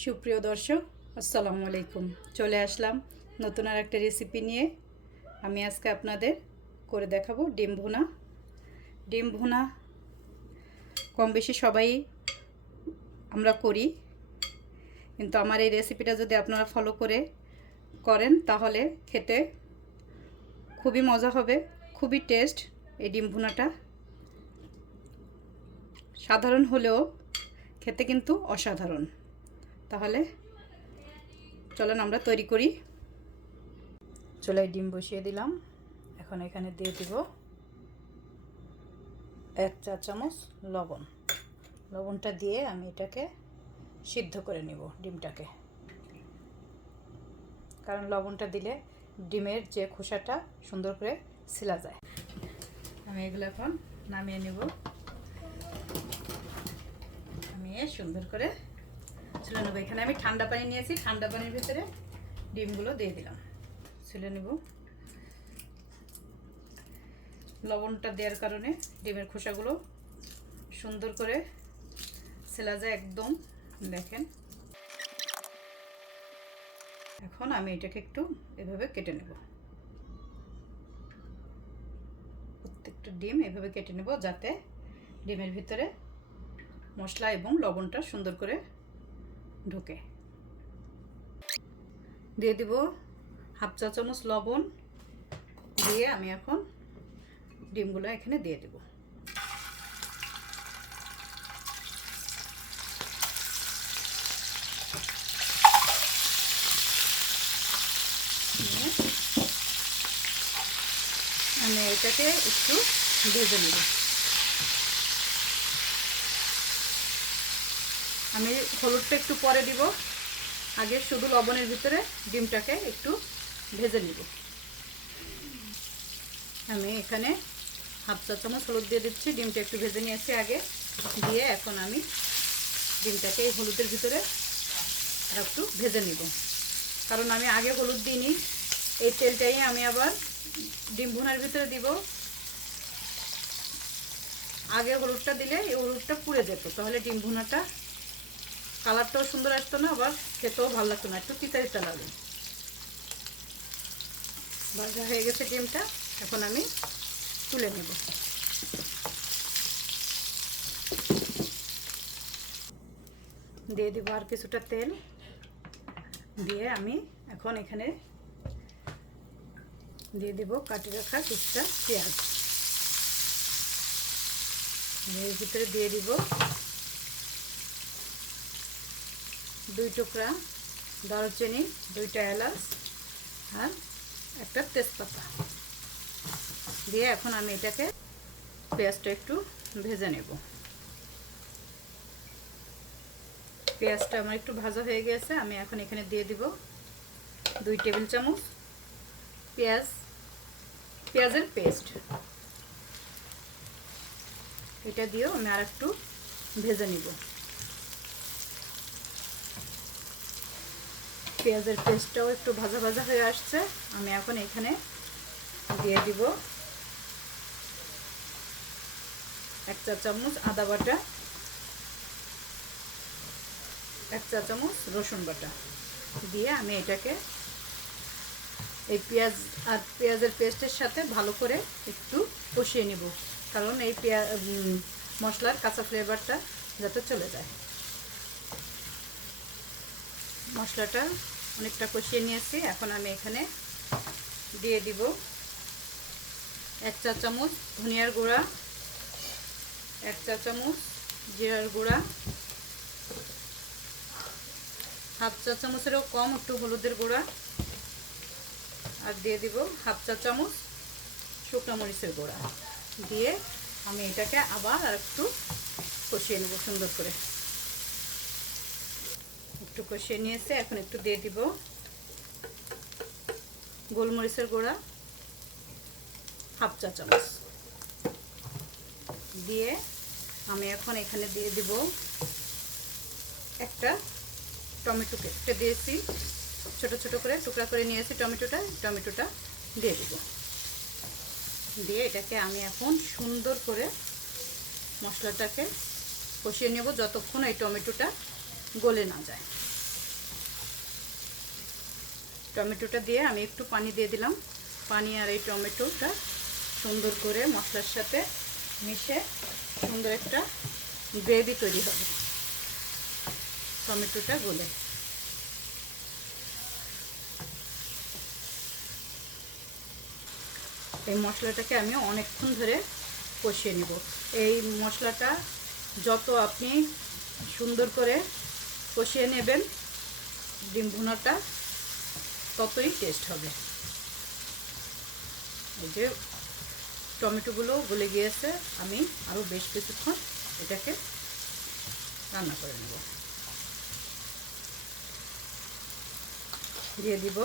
সুপ্রিয় দর্শক, আসসালামু আলাইকুম। চলে আসলাম নতুন আর একটা রেসিপি নিয়ে। আমি আজকে আপনাদের করে দেখাবো ডিম ভুনা। ডিম ভুনা কম বেশি সবাই আমরা করি, কিন্তু আমার এই রেসিপিটা যদি আপনারা ফলো করেন তাহলে খেতে খুবই মজা হবে, খুবই টেস্ট। এই ডিম ভুনাটা সাধারণ হলেও খেতে কিন্তু অসাধারণ। তাহলে চলেন আমরা তৈরি করি। চুলায় ডিম বসিয়ে দিলাম। এখন এখানে দিয়ে দিব 1 চা চামচ লবণ। লবণটা দিয়ে আমি এটাকে সিদ্ধ করে নেব ডিমটাকে, কারণ লবণটা দিলে ডিমের যে খোসাটা সুন্দর করে ছিলা যায়। আমি এগুলো এখন নামিয়ে নেব। নামিয়ে সুন্দর করে ছিলে নেব। এখানে আমি ঠান্ডা পানি নিয়েছি, ঠান্ডা পানির ভিতরে ডিমগুলো দিয়ে দিলাম, ছিলে নেব। লবণটা দেওয়ার কারণে ডিমের খোসাগুলো সুন্দর করে ছেলা যায় একদম। দেখেন, এখন আমি এটাকে একটু এভাবে কেটে নেব। প্রত্যেকটা ডিম এভাবে কেটে নেব, যাতে ডিমের ভিতরে মশলা এবং লবণটা সুন্দর করে ঢোকে। দিয়ে দিব 1/2 চা চামচ লবণ। দিয়ে আমি এখন ডিমগুলো এখানে দিয়ে দেব। আমি এটাকে একটু ভেজে নেব। আমি হলুদটা একটু পরে দিব, আগে শুধু লবণের ভিতরে ডিমটাকে একটু ভেজে নিব। আমি এখানে 1/2 চা চামচ হলুদ দিয়ে দিচ্ছি। ডিমটা একটু ভেজে নিয়েছি আগে, দিয়ে এখন আমি ডিমটাকে এই হলুদের ভিতরে আর একটু ভেজে নিব। কারণ আমি আগে হলুদ দিইনি, এই তেলটাই আমি আবার ডিম ভুনার ভিতরে দিব। আগে হলুদটা দিলে এই হলুদটা পুড়ে যেত, তাহলে ডিম ভুনাটা কালারটাও সুন্দর আসতো না, আবার খেতেও ভালো লাগতো না, একটু তিতা তিতা লাগে। ভাজা হয়ে গেছে ডিমটা, এখন আমি তুলে নেব। দিয়ে দিব আর কিছুটা তেল। দিয়ে আমি এখন এখানে দিয়ে দিব কাটি রাখা কিছুটা পেঁয়াজ। এর ভিতরে দিয়ে দিব 2 টুকরা দারুচিনি, 2টা এলাচ আর একটা তেজপাতা। দিয়ে এখন আমি এটাকে পেঁয়াজটা একটু ভেজে নেব। পেঁয়াজটা আমার একটু ভাজা হয়ে গেছে। আমি এখন এখানে দিয়ে দিব 2 টেবিল চামচ পেঁয়াজের পেস্ট। এটা দিয়েও আমি আর একটু ভেজে নিব। পেঁয়াজের পেস্টটাও একটু ভাজা ভাজা হয়ে আসছে। আমি এখন এখানে দিয়ে দিব 1 চা চামচ আদা বাটা, 1 চা চামচ রসুন বাটা। দিয়ে আমি এটাকে এই পেঁয়াজের পেস্টের সাথে ভালো করে একটু কষিয়ে নিব, কারণ এই মশলার কাঁচা ফ্লেভারটা যাতে চলে যায়। মশলাটা অনেকটা কষিয়ে নিয়েছি। এখন আমি এখানে দিয়ে দিব 1 চা চামচ ধনিয়ার গুঁড়া, 1 চা চামচ জিরার গুঁড়া, 1/2 চা চামচেরও কম একটু হলুদের গুঁড়া, আর দিয়ে দিব 1/2 চা চামচ শুকনো মরিচের গুঁড়া। দিয়ে আমি এটাকে আবার আর একটু কষিয়ে নেব সুন্দর করে। একটু কষিয়ে নিয়েছে, এখন একটু দিয়ে দিব গোলমরিচের গুঁড়া 1/2 চা চামচ। দিয়ে আমি এখন এখানে দিয়ে দিব একটা টমেটো কেটে দিয়েছি, ছোট ছোট করে টুকরা করে নিয়েছি টমেটোটা দিয়ে দিব। দিয়ে এটাকে আমি এখন সুন্দর করে মশলাটাকে কষিয়ে নেব যতক্ষণ এই টমেটোটা গলে না যায়। টমেটোটা দিয়ে আমি একটু পানি দিয়ে দিলাম। পানি আর এই টমেটোটা সুন্দর করে মশলার সাথে মিশে সুন্দর একটা গ্রেভি তৈরি হবে টমেটোটা গলে। এই মশলাটাকে আমি অনেকক্ষণ ধরে কষিয়ে নেব। এই মশলাটা যত আপনি সুন্দর করে কষিয়ে নেবেন ডিম ভুনাটা ততই টেস্ট হবে। এই যে টমেটোগুলো গলে গিয়েছে, আমি আরও বেশ কিছুক্ষণ এটাকে রান্না করে নেব। দিয়ে দিব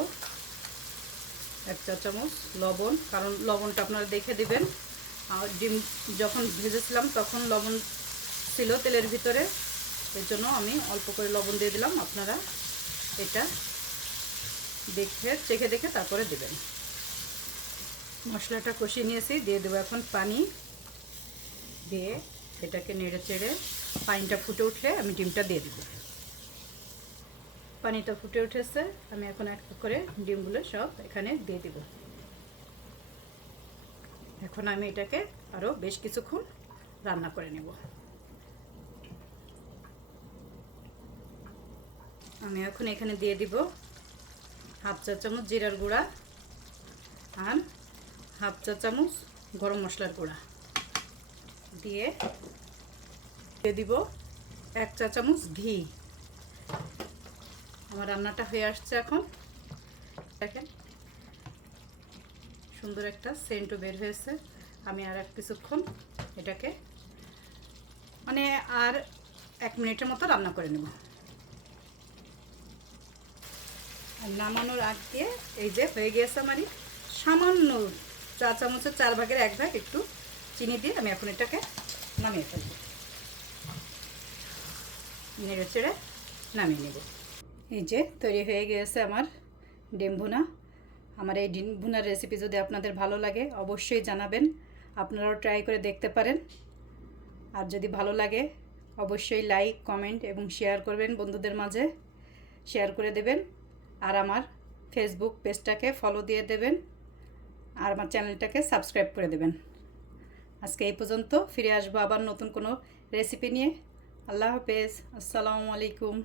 1 চা চামচ লবণ, কারণ লবণটা আপনারা দেখে দিবেন। আর ডিম যখন ভেজেছিলাম তখন লবণ ছিল তেলের ভিতরে, এর জন্য আমি অল্প করে লবণ দিয়ে দিলাম। আপনারা এটা চেখে দেখে তারপরে দেবেন। মশলাটা কষিয়ে নিয়েছি, দিয়ে দেবো এখন পানি। দিয়ে এটাকে নেড়ে চেড়ে পানিটা ফুটে উঠলে আমি ডিমটা দিয়ে দেবো। পানিটা ফুটে উঠেছে, আমি এখন এক করে ডিমগুলো সব এখানে দিয়ে দেব। এখন আমি এটাকে আরও বেশ কিছুক্ষণ রান্না করে নেব। আমি এখন এখানে দিয়ে দিব 1/2 চা চামচ জিরার গুঁড়া আর 1/2 চা চামচ গরম মশলার গুঁড়া, দিয়ে দিব 1 চা চামচ ঘি। আমার রান্নাটা হয়ে আসছে। এখন দেখেন সুন্দর একটা সেন্টও বের হয়েছে। আমি আর কিছুক্ষণ এটাকে আর 1 মিনিটের মতো রান্না করে নেব। আর নামানোর আগ দিয়ে এই যে হয়ে গিয়েছে আমারই সামান্য চা চামচের 4 ভাগের 1 ভাগ একটু চিনি দিয়ে আমি এখন এটাকে নামিয়ে ফেলব। নেড়ে চেড়ে নামিয়ে নেব। এই যে তৈরি হয়ে গিয়েছে আমার ডিম ভুনা। আমার এই ডিম ভুনার রেসিপি যদি আপনাদের ভালো লাগে অবশ্যই জানাবেন, আপনারাও ট্রাই করে দেখতে পারেন। আর যদি ভালো লাগে অবশ্যই লাইক, কমেন্ট এবং শেয়ার করবেন, বন্ধুদের মাঝে শেয়ার করে দেবেন। আর আমার ফেসবুক পেজটাকে ফলো দিয়ে দেবেন, আর আমার চ্যানেলটাকে সাবস্ক্রাইব করে দেবেন। আজকে এই পর্যন্ত, ফিরে আসবো আবার নতুন কোনো রেসিপি নিয়ে। আল্লাহ হাফেজ, আসসালামু আলাইকুম।